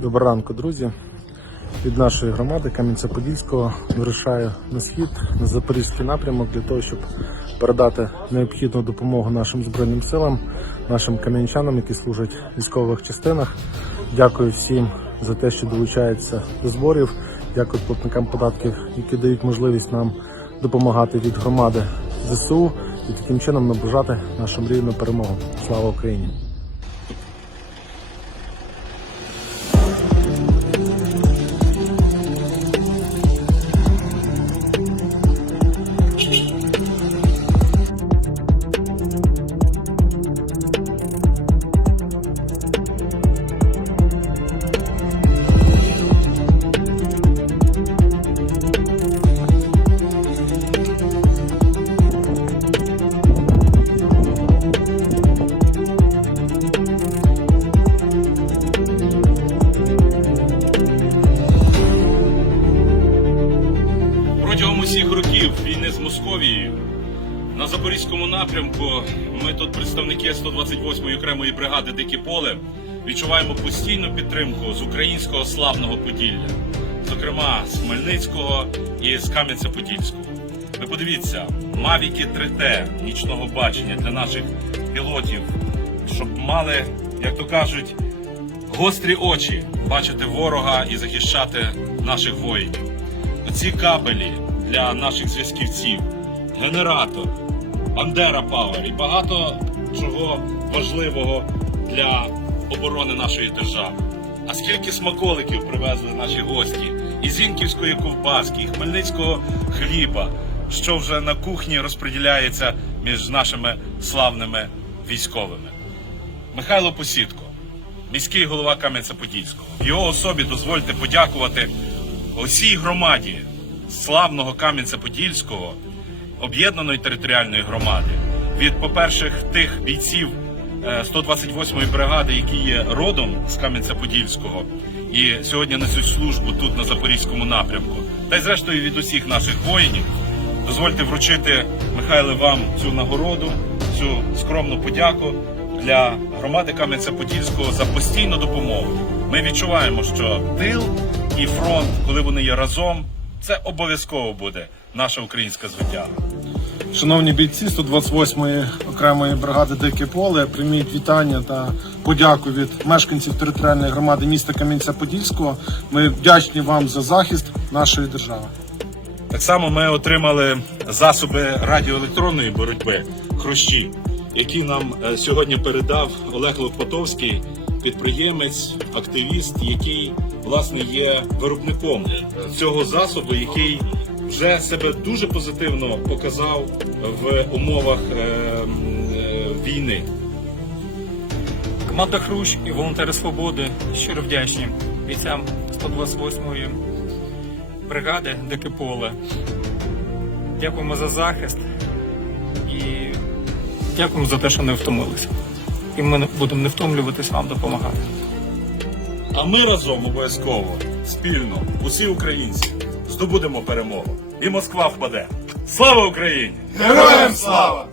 Доброго ранку, друзі. Від нашої громади Кам'янця-Подільського вирушаю на схід на запорізький напрямок для того, щоб передати необхідну допомогу нашим збройним силам, нашим кам'янчанам, які служать в військових частинах. Дякую всім за те, що долучаються до зборів. Дякую платникам податків, які дають можливість нам допомагати від громади ЗСУ і таким чином наближати нашу мрійну перемогу. Слава Україні! Років війни з Московією на Запорізькому напрямку ми тут, представники 128-ї окремої бригади Дикі Поле, відчуваємо постійну підтримку з українського славного Поділля, зокрема з Хмельницького і з Кам'янця-Подільського. Ви подивіться, Мавіки 3T нічного бачення для наших пілотів, щоб мали, як то кажуть, гострі очі бачити ворога і захищати наших воїнів. Оці кабелі для наших зв'язківців, генератор, Бандера Пауер і багато чого важливого для оборони нашої держави. А скільки смаколиків привезли наші гості, і зінківської ковбаски, і хмельницького хліба, що вже на кухні розподіляється між нашими славними військовими. Михайло Посідко, міський голова Кам'янця-Подільського. В його особі дозвольте подякувати усій громаді славного Кам'янця-Подільського об'єднаної територіальної громади. Від, по-перше, тих бійців е, 128-ї бригади, які є родом з Кам'янця-Подільського і сьогодні несуть службу тут на Запорізькому напрямку, та й зрештою від усіх наших воїнів. Дозвольте вручити Михайле вам цю нагороду, цю скромну подяку для громади Кам'янця-Подільського за постійну допомогу. Ми відчуваємо, що тил і фронт, коли вони є разом, це обов'язково буде наша українська звитяга. Шановні бійці 128-ї окремої бригади Дике поле, прийміть вітання та подяку від мешканців територіальної громади міста Кам'янця-Подільського. Ми вдячні вам за захист нашої держави. Так само ми отримали засоби радіоелектронної боротьби хрущі, які нам е, сьогодні передав Олег Лопатовський, підприємець, активіст, який власне є виробником цього засобу, який вже себе дуже позитивно показав в умовах е, е, війни. Команда Хрущ і волонтери свободи щиро вдячні бійцям 128-ї бригади Дике поле. Дякуємо за захист і дякуємо за те, що не втомилися. І ми не- будемо не втомлюватись вам допомагати. А ми разом обов'язково спільно, усі українці, здобудемо перемогу. І Москва впаде. Слава Україні! Героям слава!